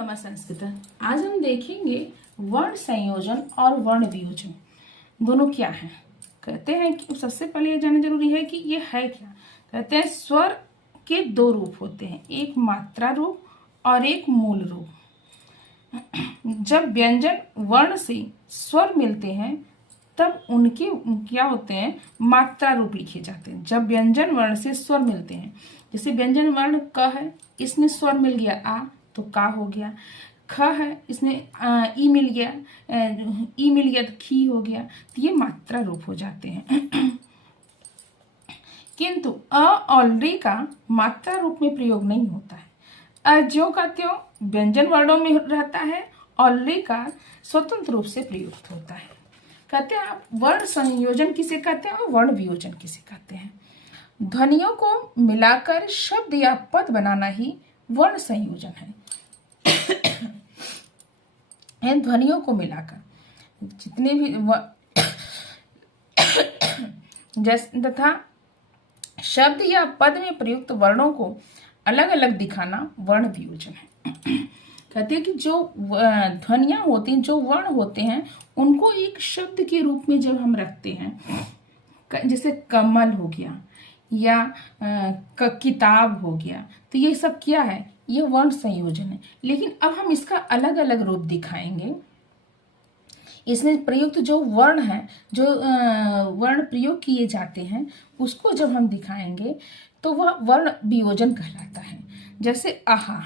नमः संस्कृत। आज हम देखेंगे वर्ण संयोजन और वर्ण वियोजन दोनों क्या हैं। कहते हैं कि सबसे पहले ये जानना जरूरी है कि ये है क्या। कहते हैं स्वर के दो रूप होते हैं, एक मात्रा रूप और एक मूल रूप। जब व्यंजन वर्ण से स्वर मिलते हैं तब उनके क्या होते हैं, मात्रा रूप लिखे जाते हैं। जब व्यंजन वर्ण से स्वर मिलते हैं, जैसे व्यंजन वर्ण क है, इसमें स्वर मिल गया आ तो का हो गया। ख है, इसमें ई मिल गया, ई मिल गया तो खी हो गया। तो ये मात्रा रूप हो जाते हैं। किंतु अ और ऋ का मात्रा रूप में प्रयोग नहीं होता है। अ ज्यों का त्यों व्यंजन वर्णों में रहता है और ऋ का स्वतंत्र रूप से प्रयुक्त होता है। कहते हैं आप वर्ण संयोजन किसे कहते हैं और वर्ण वियोजन किसे कहते हैं। ध्वनियों को मिलाकर शब्द या पद बनाना ही वर्ण संयोजन है। ध्वनियों को मिलाकर जितने भी जैसे तथा शब्द या पद में प्रयुक्त वर्णों को अलग अलग दिखाना वर्ण वियोजन है। कहते हैं कि जो ध्वनियां होती हैं, जो वर्ण होते हैं, उनको एक शब्द के रूप में जब हम रखते हैं, जैसे कमल हो गया या किताब हो गया, तो ये सब क्या है, ये वर्ण संयोजन है। लेकिन अब हम इसका अलग अलग रूप दिखाएंगे। इसमें प्रयुक्त जो वर्ण है, जो वर्ण प्रयोग किए जाते हैं, उसको जब हम दिखाएंगे तो वह वर्ण वियोजन कहलाता है। जैसे आहा,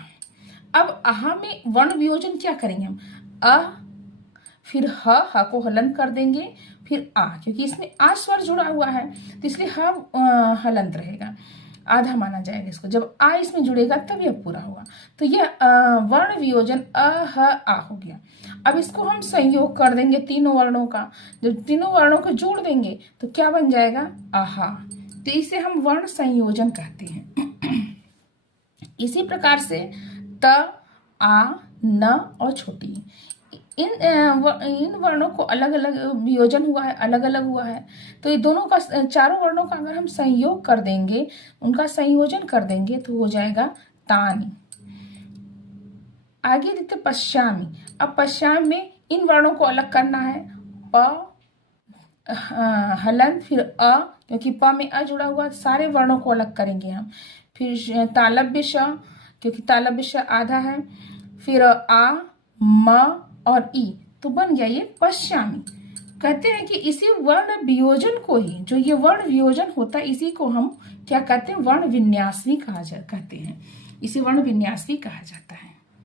अब आहा में वर्ण वियोजन क्या करेंगे हम, अ फिर ह को हलंत कर देंगे, फिर आ, क्योंकि इसमें आ स्वर जुड़ा हुआ है तो इसलिए ह हलंत रहेगा, आधा माना जाएगा इसको। जब आ इसमें जुड़ेगा तब यह पूरा होगा। तो यह वर्ण वियोजन अ ह आ हो गया। अब इसको हम संयोग कर देंगे तीनों वर्णों का। जब तीनों वर्णों को जोड़ देंगे तो क्या बन जाएगा, आहा। तो इसे हम वर्ण संयोजन कहते हैं। इसी प्रकार से त, आ, न और छोटी, इन वर्णों को अलग अलग वियोजन हुआ है, अलग अलग हुआ है। तो ये दोनों का, चारों वर्णों का अगर हम संयोग कर देंगे, उनका संयोजन कर देंगे तो हो जाएगा तानी। आगे देते पश्चामी। अब पश्चाम में इन वर्णों को अलग करना है, प हलन फिर अ, क्योंकि प में अ जुड़ा हुआ, सारे वर्णों को अलग करेंगे हम। फिर तालव्य श, क्योंकि तालव्य श आधा है, फिर आ, म और ई, तो बन गया ये पश्चामी। कहते हैं कि इसी वर्ण वियोजन को ही, जो ये वर्ण वियोजन होता है, इसी को हम क्या कहते हैं, वर्ण विन्यास भी कहते हैं। इसे वर्ण विन्यास भी कहा जाता है।